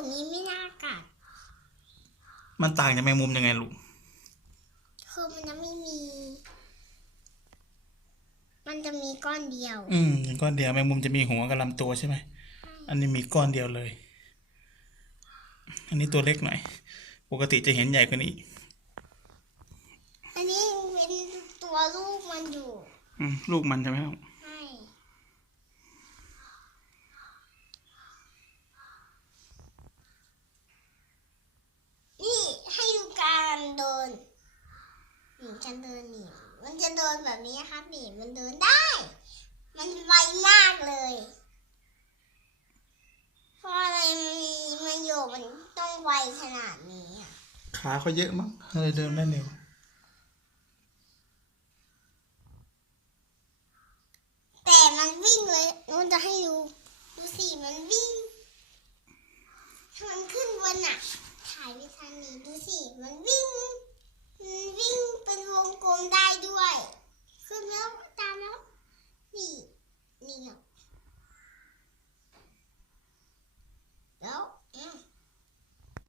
งนี้ไม่น่ากัด มันต่างจากแมงมุมยังไงลูก คือมันจะไม่มี มันจะมีก้อนเดียว อืมก้อนเดียวแมงมุมจะมีหัวกับลำตัวใช่ไหม อันนี้มีก้อนเดียวเลย อันนี้ตัวเล็กหน่อย ปกติจะเห็นใหญ่กว่านี้ อันนี้เป็นตัวลูกมันอยู่ อืมลูกมันใช่ไหมครับ เดินนี่การเดินนี่มันจะเดินแบบนี้ครับนี่มันเดินได้ มันไวมากเลยเพราะอะไรมันมีมันอยู่มันต้องไวขนาดนี้อะขาเขาเยอะมั้งเลยเดินได้เร็วแต่มันวิ่งเลยนู้นจะให้ดูดูสิมันวิ่งถ้ามันขึ้นบนอะถ่ายไม่ทันนี่ดูสิมันวิ่ง